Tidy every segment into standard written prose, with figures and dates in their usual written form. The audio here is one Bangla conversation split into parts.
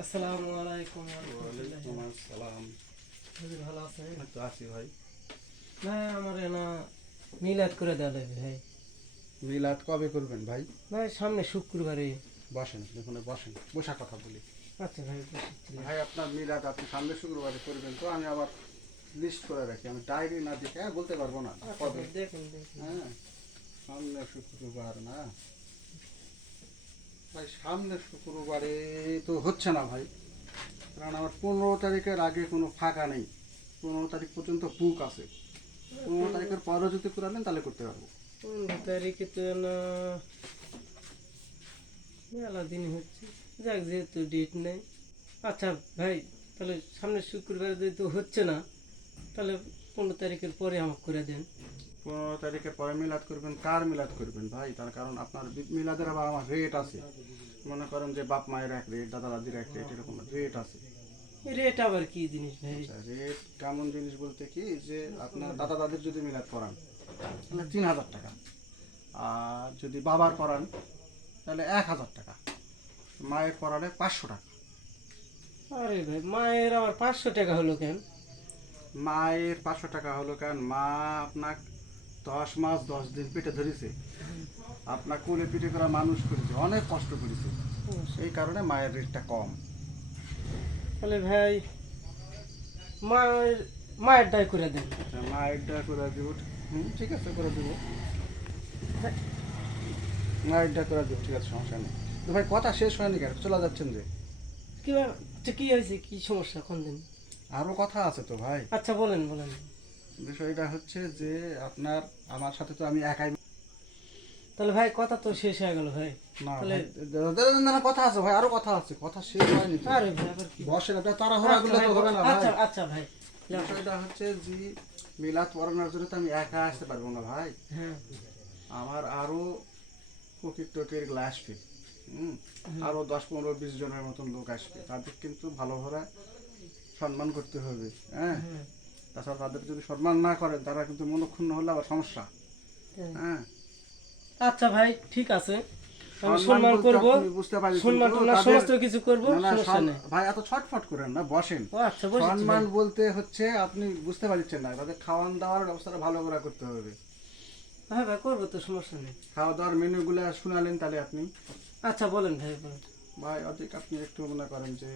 আসসালামু আলাইকুম ওয়া ওয়ালাইকুম রাহমাতুল্লাহি। আসসালাম। হুজুর ভালো আছেন? এই তো আছি ভাই। ভাই আমার না মিলাদ করে দেওয়া লাগবে ভাই। মিলাদ কবে করবেন ভাই? ভাই সামনে শুক্রবারে। বসেন, দেখুন বসেন, বসা কথা বলি। আচ্ছা ভাই বসেছিলেন। ভাই আপনার মিলাদ আপনি সামনে শুক্রবারে করবেন, তো আমি আবার লিস্ট করে রাখি। আমি ডায়েরি না দেখে বলতে পারবো না আচ্ছা কবে। ভাই দেখেন দেখেন। হ্যাঁ, সামনে শুক্রবার না ভাই, সামনে শুক্রবারে তো হচ্ছে না ভাই, কারণ আমার 15 তারিখের আগে কোনো ফাঁকা নেই। 15 তারিখ পর্যন্ত বুক আছে। 15 তারিখের পরে যদি করে নেন তাহলে করতে পারবো। 15 তারিখে তো না মেলা দিন হচ্ছে। যাক যেহেতু ডেট নেই। আচ্ছা ভাই তাহলে সামনে শুক্রবারে যেহেতু হচ্ছে না তাহলে 15 তারিখের পরে আমাকে করে দেন। 15 তারিখের পরে মিলাদ করবেন, কার মিলাদ করবেন ভাই? তার কারণ আপনার মিলাদের আবার আমার রেট আছে। মনে করেন যে বাপ মায়ের এক রেট, দাদা দাদির এক রেট, এরকম রেট আছে। রেট আবার কি জিনিস ভাই? আচ্ছা, রেট কেমন জিনিস বলতে কি, যে আপনার দাদা দাদির যদি মিলাদ করান তাহলে 3000 টাকা, আর যদি বাবার করান তাহলে 1000 টাকা, মায়ের করালে 500 টাকা। আরে ভাই মায়ের আবার 500 টাকা হলো কেন? মায়ের 500 টাকা হলো কারণ মা আপনার 10 মাস 10 দিন পেটে ধরেছে, আপনার কোলে পিঠে করে মানুষ করেছে, অনেক কষ্ট করেছে, এই কারণে মায়ের রেটটা কম। তাহলে ভাই মায়ের মায়েরটাই করে দেন। আচ্ছা, মায়েরটা করে দিব। ঠিক আছে, করে দিব। মায়েরটা করে দিব, ঠিক আছে, সমস্যা নেই। তো ভাই কথা শেষ হয়নি কেন, চলে যাচ্ছেন যে? কি কি হয়েছে, কি সমস্যা কোন দিন? আরও কথা আছে তো ভাই। আচ্ছা বলেন বলেন। বিষয়টা হচ্ছে যে আপনার আমার সাথে তো আমি একাই তাহলে ভাই কথা তো শেষ হয়ে গেল ভাই। না তাহলে ভাই, না, কথা আছে ভাই, আরো কথা আছে, কথা শেষ হয়নি তো। আরে ভাই আবার কি? বসেন, আপনার তাড়াহুড়া আচ্ছা করলে ভাই, তো হবে না ভাই। আচ্ছা আচ্ছা ভাই। বিষয়টা হচ্ছে যে মিলাদ পড়ানোর জন্য তো আমি একা আসতে পারবো না ভাই। হ্যাঁ আমার আরো ফকির টকির গুলো আসবে। হুম, আরো 10 15 20 জনের মতন লোক আসবে, তাদের কিন্তু ভালোভাবে সম্মান করতে হবে। হ্যাঁ, হ্যাঁ, তাছাড়া তাদের যদি সম্মান না করেন তারা কিন্তু মনক্ষুণ্ণ হলে আবার সমস্যা। হ্যাঁ। হ্যাঁ, আচ্ছা ভাই ঠিক আছে, আমি সম্মান সম্মান বলতে করব। আপনি বুঝতে পারছেন সম্মান তো, না তাদের সমস্ত কিছু করব, না না সমস্যা নেই। ভাই এত ছটফট করেন না, বসেন। ও আচ্ছা বসেছি সম্মান ভাই। বলতে হচ্ছে আপনি বুঝতে পারছেন না, তাদের খাওয়ান দাওয়ার ব্যবস্থাটা ভালো করে করতে হবে। হ্যাঁ ভাই করবো তো, সমস্যা নেই। খাওয়া দাওয়ার মেনুগুলো শুনালেন তাহলে আপনি। আচ্ছা বলেন ভাই বলেন। ভাই অধিক আপনি একটু মনে করেন যে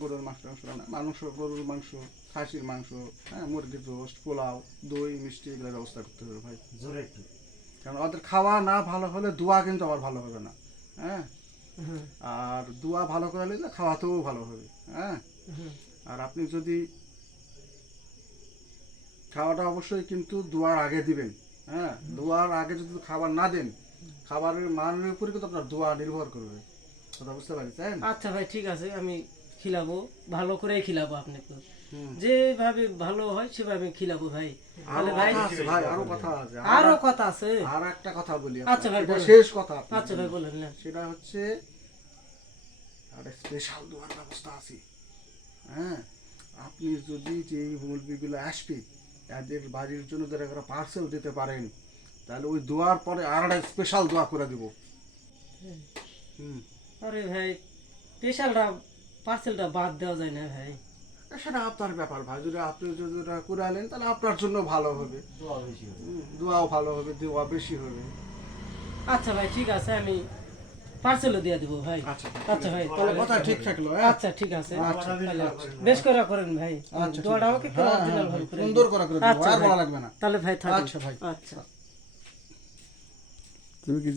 গরুর মাংস টাংস না, মাংস, গরুর মাংস, খাসির মাংস, হ্যাঁ, মুরগির রোস্ট, পোলাও, দই মিষ্টি এগুলোর ব্যবস্থা করতে হবে ভাই, জোরে একটু। কারণ ওদের খাওয়া না ভালো হলে দোয়া কিন্তু আবার ভালো হবে না। হ্যাঁ, হ্যাঁ আর দোয়া ভালো করে নিলে খাওয়াতেও ভালো হবে। হ্যাঁ, হ্যাঁ আর আপনি যদি খাওয়াটা অবশ্যই কিন্তু দোয়ার আগে দিবেন। হ্যাঁ, দোয়ার আগে যদি খাবার না দেন, খাবারের মানের উপরে কিন্তু আপনার দোয়া নির্ভর করবে। কথা বুঝতে পারছেন? আচ্ছা ভাই ঠিক আছে, আমি খিলাবো, ভালো করেই খিলাবো আপনাকে। হুম। যেভাবে ভালো হয় সেভাবে খিলাবো ভাই। আরো তাহলে ভাই কথা আছে ভাই, আরো কথা আছে। আরো কথা আছে। আর একটা কথা বলি আচ্ছা ভাই এটা বলেন। শেষ কথা আপনার আচ্ছা ভাই জন্য। বলেন না। সেটা হচ্ছে একটা স্পেশাল দোয়ার ব্যবস্থা আছে। হ্যাঁ, আপনি যদি যে মুরগিগুলো আসবে এদের বাড়ির জন্য যারা একটা পার্সেল দিতে পারেন, তাহলে ওই দোয়ার পরে আর একটা স্পেশাল দোয়া করে দিব। হুম, আরে ভাই স্পেশালটা পার্সেলটা বাদ দেওয়া যায় না ভাই? সেটা আপনার ব্যাপার ভাই, যদি আপনি যদি ওটা করে আনেন তাহলে আপনার জন্য ভালো হবে, দোয়াও ভালো হবে, দোয়া বেশি হবে। আচ্ছা ভাই ঠিক আছে, আমি পার্সেলও দিয়ে দেবো ভাই। আচ্ছা আচ্ছা ভাই তাহলে কথা ঠিক থাকলো। হ্যাঁ, আচ্ছা ঠিক আছে, আচ্ছা, তাহলে আচ্ছা। বেশ করে করেন ভাই। আচ্ছা, ঠিক দোয়াটা আছে। আমাকে হ্যাঁ, অরিজিনাল হ্যাঁ, ভাবে করে সুন্দর দিন। করে দেবো, আচ্ছা আর ভাই, বলা লাগবে না। তাহলে ভাই থাকুন। আচ্ছা ভাই। আচ্ছা। তুমি কি